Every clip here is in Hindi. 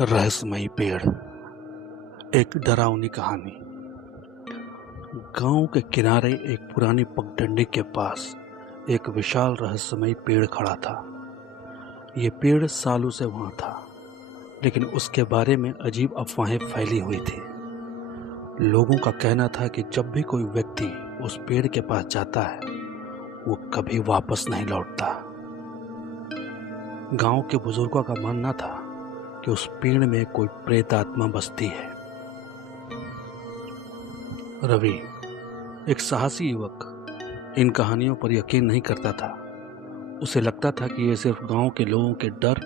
रहस्यमयी पेड़। एक डरावनी कहानी। गांव के किनारे एक पुरानी पगडंडी के पास एक विशाल रहस्यमयी पेड़ खड़ा था। ये पेड़ सालों से वहां था, लेकिन उसके बारे में अजीब अफवाहें फैली हुई थी। लोगों का कहना था कि जब भी कोई व्यक्ति उस पेड़ के पास जाता है, वो कभी वापस नहीं लौटता। गांव के बुजुर्गों का मानना था कि उस पेड़ में कोई प्रेत आत्मा बसती है। रवि, एक साहसी युवक, इन कहानियों पर यकीन नहीं करता था। उसे लगता था कि यह सिर्फ गांव के लोगों के डर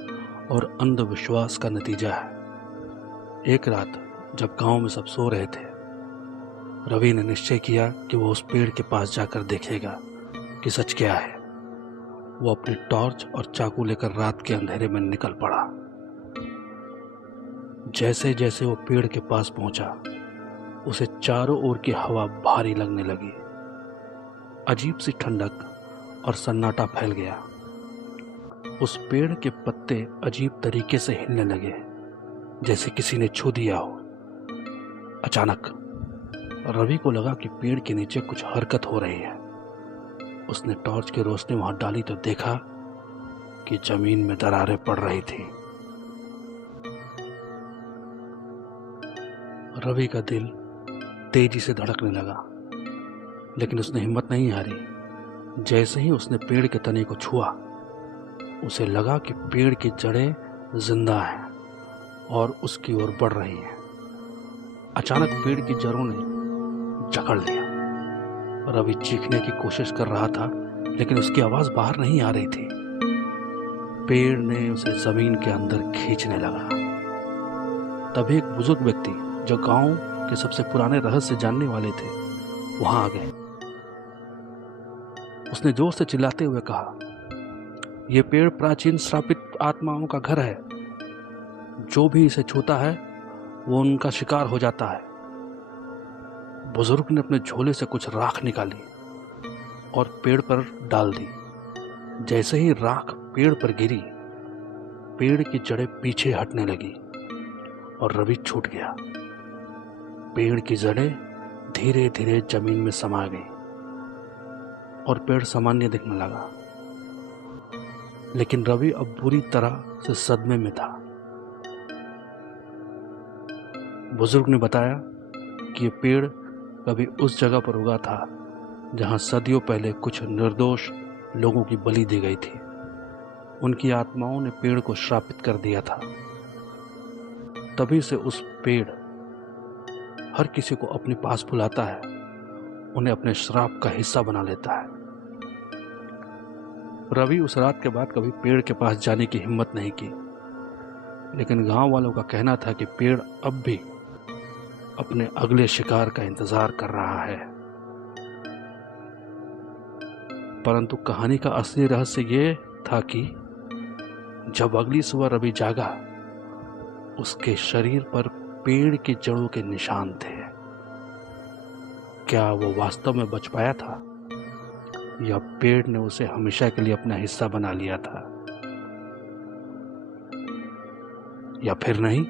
और अंधविश्वास का नतीजा है। एक रात जब गांव में सब सो रहे थे, रवि ने निश्चय किया कि वह उस पेड़ के पास जाकर देखेगा कि सच क्या है। वो अपनी टॉर्च और चाकू लेकर रात के अंधेरे में निकल पड़ा। जैसे जैसे वो पेड़ के पास पहुंचा, उसे चारों ओर की हवा भारी लगने लगी। अजीब सी ठंडक और सन्नाटा फैल गया। उस पेड़ के पत्ते अजीब तरीके से हिलने लगे, जैसे किसी ने छू दिया हो। अचानक रवि को लगा कि पेड़ के नीचे कुछ हरकत हो रही है। उसने टॉर्च की रोशनी वहां डाली तो देखा कि जमीन में दरारें पड़ रही थी। रवि का दिल तेजी से धड़कने लगा, लेकिन उसने हिम्मत नहीं हारी। जैसे ही उसने पेड़ के तने को छुआ, उसे लगा कि पेड़ की जड़ें जिंदा हैं और उसकी ओर बढ़ रही हैं। अचानक पेड़ की जड़ों ने जकड़ लिया। रवि चीखने की कोशिश कर रहा था, लेकिन उसकी आवाज बाहर नहीं आ रही थी। पेड़ ने उसे जमीन के अंदर खींचने लगा। तभी एक बुजुर्ग व्यक्ति, जो गांव के सबसे पुराने रहस्य जानने वाले थे, वहां आ गए। उसने जोर से चिल्लाते हुए कहा, यह पेड़ प्राचीन श्रापित आत्माओं का घर है। जो भी इसे छूता है, वो उनका शिकार हो जाता है। बुजुर्ग ने अपने झोले से कुछ राख निकाली और पेड़ पर डाल दी। जैसे ही राख पेड़ पर गिरी, पेड़ की जड़ें पीछे हटने लगी और रवि छूट गया। पेड़ की जड़ें धीरे धीरे जमीन में समा गई और पेड़ सामान्य दिखने लगा। लेकिन रवि अब बुरी तरह से सदमे में था। बुजुर्ग ने बताया कि यह पेड़ कभी उस जगह पर उगा था जहां सदियों पहले कुछ निर्दोष लोगों की बलि दी गई थी। उनकी आत्माओं ने पेड़ को श्रापित कर दिया था। तभी से उस पेड़ हर किसी को अपने पास बुलाता है, उन्हें अपने श्राप का हिस्सा बना लेता है। रवि उस रात के बाद कभी पेड़ के पास जाने की हिम्मत नहीं की, लेकिन गांव वालों का कहना था कि पेड़ अब भी अपने अगले शिकार का इंतजार कर रहा है। परंतु कहानी का असली रहस्य ये था कि जब अगली सुबह रवि जागा, उसके शरीर पर पेड़ की जड़ों के निशान थे। क्या वो वास्तव में बच पाया था, या पेड़ ने उसे हमेशा के लिए अपना हिस्सा बना लिया था, या फिर नहीं?